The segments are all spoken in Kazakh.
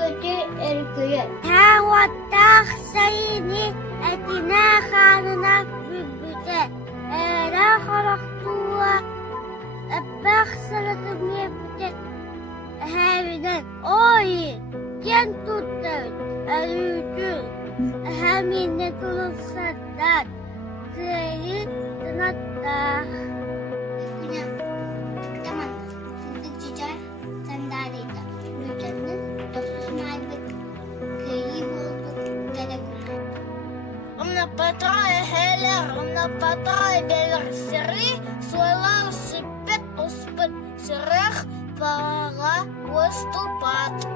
көтү эркүйө. Тауаттақ сайыны әтіне қанына бүлбүте. Әрі қарақтуа әппәқ сырытымне бүте. Әхәвінен ойы кен тұттауыт әрүтін. Әхәміне тұлысаттан түйі тынаттақ. Күнә, таман, сындық жижар, сандарыйда. Үлгеннің тоқсыз майбыт, көйі болбыт, дәді күнә. Умна патрая хелер, умна патрая белер сыры, суайлар сыпет успыт, сырых пара выступат.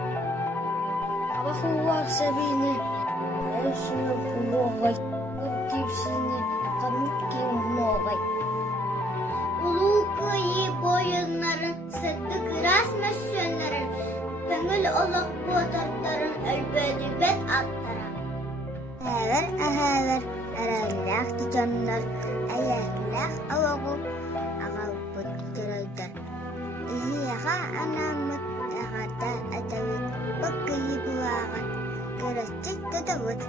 Абахулар сабины, эшіне бұлоғай, көптепсіне қаныткен моғай. Улу көйі бойынларын, сыдды кырас мәсөлларын, көңіл олық ботаттарын өлбөді бет аттара. Әвер, әрәлләқ тұтанлар, әләлләқ алағу, ағал бұт көрәйдер. Ияға анамыт, ағата әтәвіт, бұққıyı бұлағын, көрәстік тұтавыт.